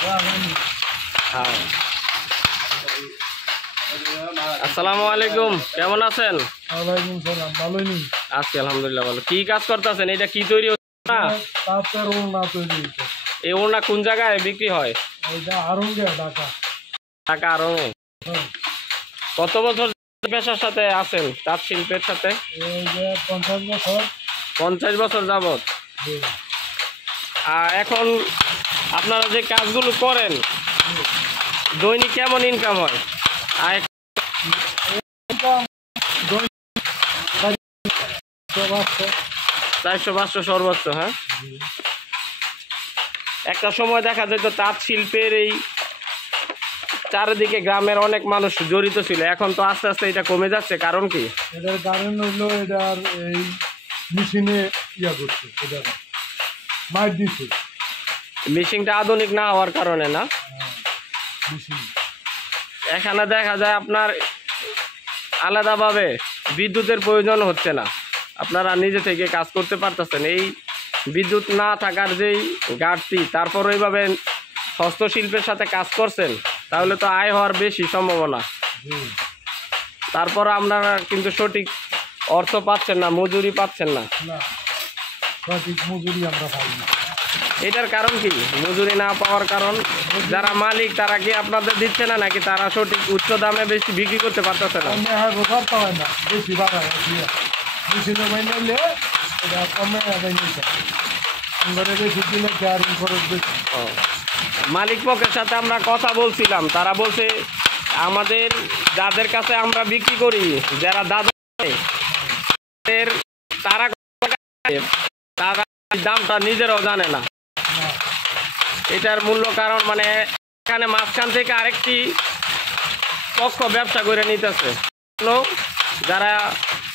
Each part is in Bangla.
হ্যাঁ। আসসালামু আলাইকুম, কেমন আছেন? ওয়ালাইকুম সালাম, ভালোই নি। আজকে আলহামদুলিল্লাহ ভালো। কি কাজ করতেছেন? এটা কি তৈরি হচ্ছে না? তাঁতের ওড়না তৈরি হইছে। এই ওড়না কোন জায়গায় বিক্রি হয়? এইটা আড়ঙ্গে, ঢাকা। ঢাকা আড়ঙে। হ্যাঁ। কত বছর পেশার সাথে আছেন, তাঁত শিল্পের সাথে? এই যে 50 বছর। 50 বছর যাবত। জি। আর এখন আপনারা যে কাজগুলো করেন, দৈনিক কেমন ইনকাম হয়? আর ইনকাম দৈনিক 400-500 সর্বোচ্চ। হ্যাঁ, একটা সময় দেখা যেত তাঁত শিল্পের এই চারিদিকে গ্রামের অনেক মানুষ জড়িত ছিল, এখন তো আস্তে আস্তে এটা কমে যাচ্ছে। কারণ কি? এটার কারণ হইলো এটার এই মেশিনে ইয়া করছে, এটা মাইর দিচ্ছে। মেশিনটা আধুনিক না হওয়ার কারণে না? মেশিন এখানে দেখা যায় আপনার আলাদাভাবে বিদ্যুতের প্রয়োজন হচ্ছে না, আপনারা নিজে থেকে কাজ করতে পারতেছেন। এই বিদ্যুৎ না থাকার যেই ঘাটতি, তারপর এইভাবে হস্তশিল্পের সাথে কাজ করছেন, তাহলে তো আয় হওয়ার বেশি সম্ভাবনা। তারপর আপনারা কিন্তু সঠিক অর্থ পাচ্ছেন না, মজুরি পাচ্ছেন না। সঠিক মজুরি আমরা পাই না। এটার কারণ কি? মজুরি না পাওয়ার কারণ যারা মালিক তারা কি আপনাদের দিচ্ছে না, নাকি তারা সঠিক উচ্চ দামে বেশি বিক্রি করতে পারতেছে না? করতে হয় না, বেশি বাড়ায় মেশিনে বানাইলে এটা কমে বানিয়েছে। বেশি দিলে ক্যারিং খরচ বেশি। মালিক পক্ষের সাথে আমরা কথা বলছিলাম, তারা বলছে আমাদের যাদের কাছে আমরা বিক্রি করি, যারা দাদা তারা তারা দামটা নিজেরাও জানে না। এটার মূল্য কারণ মানে এখানে মাঝখান থেকে আরেকটি পক্ষ ব্যবসা করে নিতেছে। যারা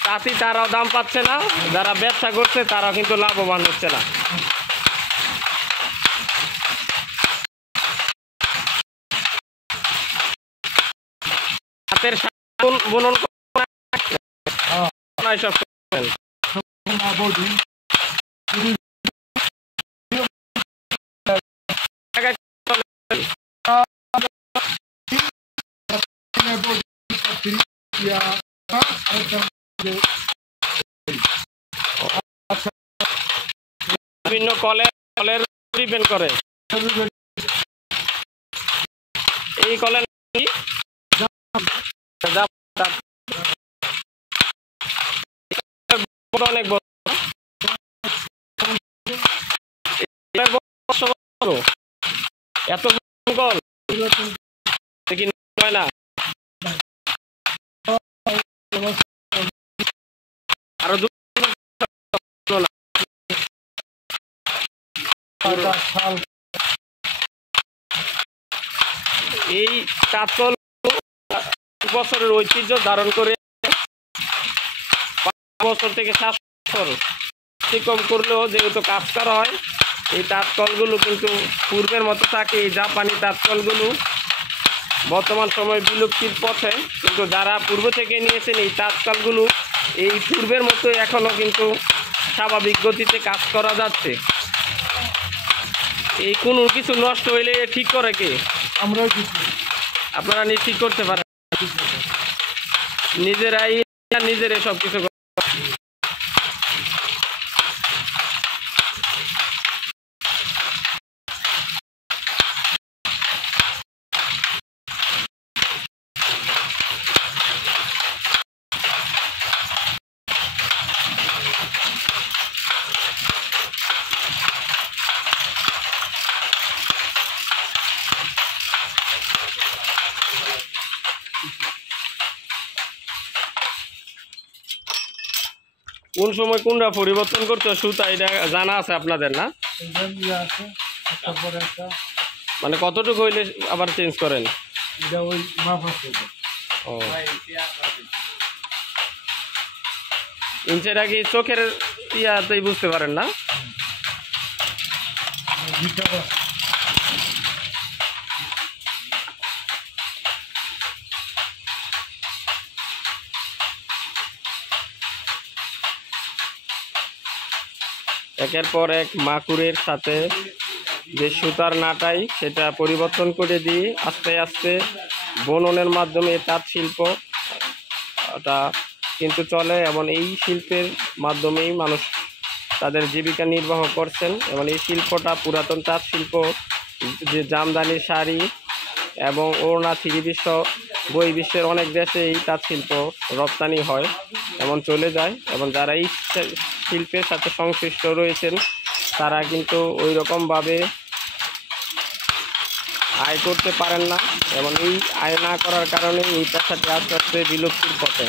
তাঁতি তারাও দাম পাচ্ছে না, যারা ব্যবসা করছে তারাও কিন্তু লাভবান হচ্ছে না। হাতের বুনন সব বিভিন্ন কলের ডিপেন্ড করে। এই কলের অনেক বড়, এত কল হয় না। আরো এই তাঁতকল বছরের ঐতিহ্য ধারণ করে 5 বছর থেকে 7 বছর কম করলেও যেহেতু কাজ করা হয়, এই তাঁতকলগুলো কিন্তু পূর্বের মতো থাকে। এই জাপানি তাঁতকলগুলো বর্তমান সময়ে বিলুপ্তির পথে, কিন্তু যারা পূর্ব থেকে নিয়েছেন এই তাঁতকলগুলো এই পূর্বের মতো এখনও কিন্তু স্বাভাবিক গতিতে কাজ করা যাচ্ছে। এই কোনো কিছু নষ্ট হইলে ঠিক করে কে? আমরা আপনারা ঠিক করতে পারেন নিজেরাই, নিজেরাই সব কিছু। কোন সময় কোনটা পরিবর্তন করতে সুতা, এটা জানা আছে আপনাদের না? মানে কতটুকু হইলে আবার চেঞ্জ করেন? ইঞ্চেটা কি চোখের ইয়াতেই বুঝতে পারেন না? একের পর এক মাকুরের সাথে যে সুতার নাটাই সেটা পরিবর্তন করে দিয়ে আস্তে আস্তে বুননের মাধ্যমে তাঁত শিল্পটা কিন্তু চলে এবং এই শিল্পের মাধ্যমেই মানুষ তাদের জীবিকা নির্বাহ করছেন। এবং এই শিল্পটা পুরাতন তাঁত শিল্প, যে জামদানি শাড়ি এবং ওড়না থ্রি পিস বিশ্বের অনেক দেশে এই তাঁত শিল্প রপ্তানি হয় এবং চলে যায়। এবং যারা এই শিল্পের সাথে সংশ্লিষ্ট রয়েছেন তারা কিন্তু ওই রকমভাবে আয় করতে পারেন না এবং এই আয় না করার কারণে এই পেশাটি আস্তে আস্তে বিলুপ্তির পথে।